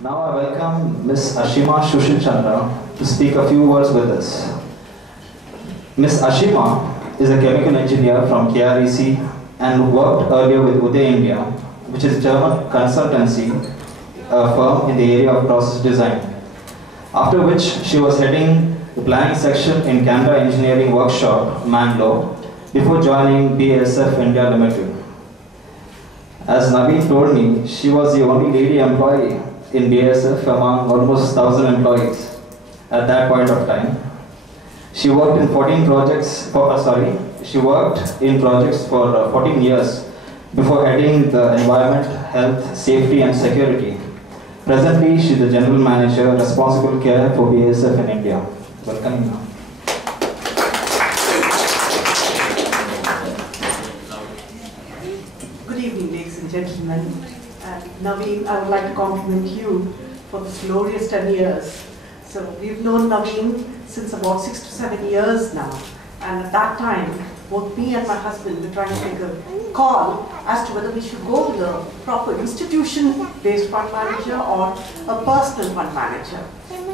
Now I welcome Ms. Ashima SushilChandra to speak a few words with us. Ms. Ashima is a chemical engineer from KREC and worked earlier with Uday India, which is a German consultancy firm in the area of process design. After which she was heading the planning section in Canada Engineering Workshop, Mangalore, before joining BASF India Limited. As Naveen told me, she was the only lady employee in BASF among almost 1,000 employees at that point of time. She worked in 14 projects she worked in projects for 14 years before heading the environment, health, safety and security. Presently, she is the general manager responsible care for BASF in India. Welcome. Good evening, ladies and gentlemen. Naveen, I would like to compliment you for this glorious 10 years. So we've known Naveen since about 6 to 7 years now. And at that time, both me and my husband were trying to make a call as to whether we should go with a proper institution-based fund manager or a personal fund manager.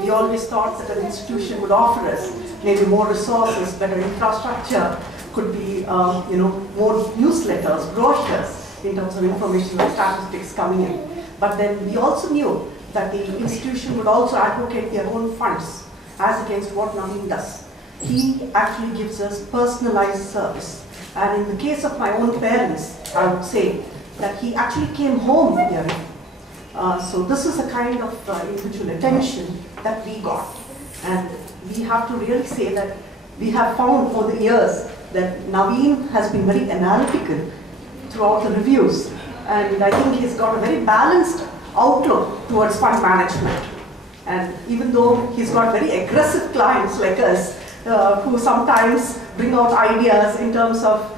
We always thought that an institution would offer us maybe more resources, better infrastructure, could be more newsletters, brochures in terms of information and statistics coming in. But then we also knew that the institution would also advocate their own funds as against what Naveen does. He actually gives us personalized service. And in the case of my own parents, I would say that he actually came home here. So this is a kind of individual attention that we got. And we have to really say that we have found over the years that Naveen has been very analytical throughout the reviews. And I think he's got a very balanced outlook towards fund management. And even though he's got very aggressive clients like us, who sometimes bring out ideas in terms of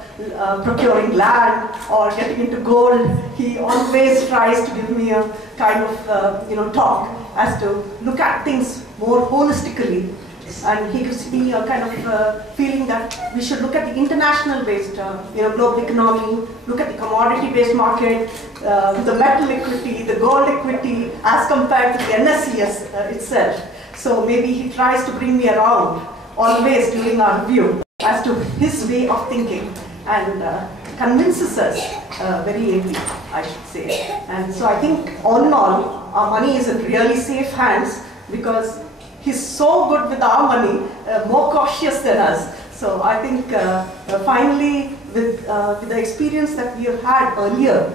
procuring land or getting into gold, he always tries to give me a kind of talk as to look at things more holistically. And he gives me a kind of feeling that we should look at the international-based, global economy, look at the commodity-based market, the metal equity, the gold equity, as compared to the NSE itself. So maybe he tries to bring me around always during our review as to his way of thinking and convinces us very ably, I should say. And so I think all in all, our money is in really safe hands because he's so good with our money, more cautious than us. So I think finally, with the experience that we have had earlier,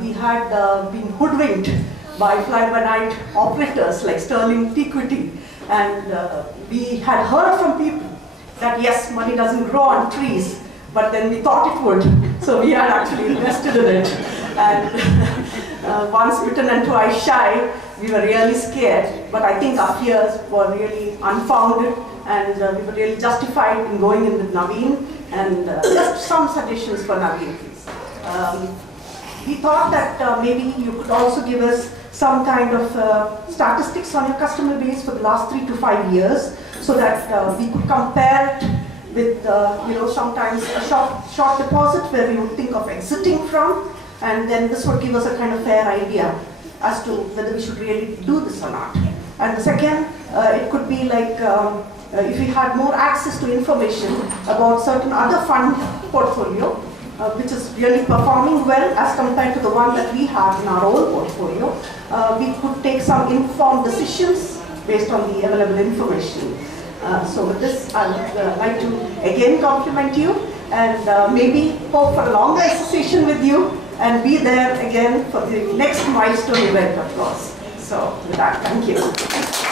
we had been hoodwinked by fly-by-night operators like Sterling Equity, and we had heard from people that yes, money doesn't grow on trees, but then we thought it would, so we had actually invested in it. And once bitten and twice shy, we were really scared, but I think our fears were really unfounded, and we were really justified in going in with Naveen. And just some suggestions for Naveen, please. We thought that maybe you could also give us some kind of statistics on your customer base for the last 3 to 5 years, so that we could compare it with, sometimes a short deposit where we would think of exiting from, and then this would give us a kind of fair idea as to whether we should really do this or not. And the second, it could be like if we had more access to information about certain other fund portfolio, which is really performing well as compared to the one that we have in our own portfolio, we could take some informed decisions based on the available information. So with this, I would like to again compliment you and maybe hope for a longer association with you and be there again for the next milestone event, of course. So with that, thank you.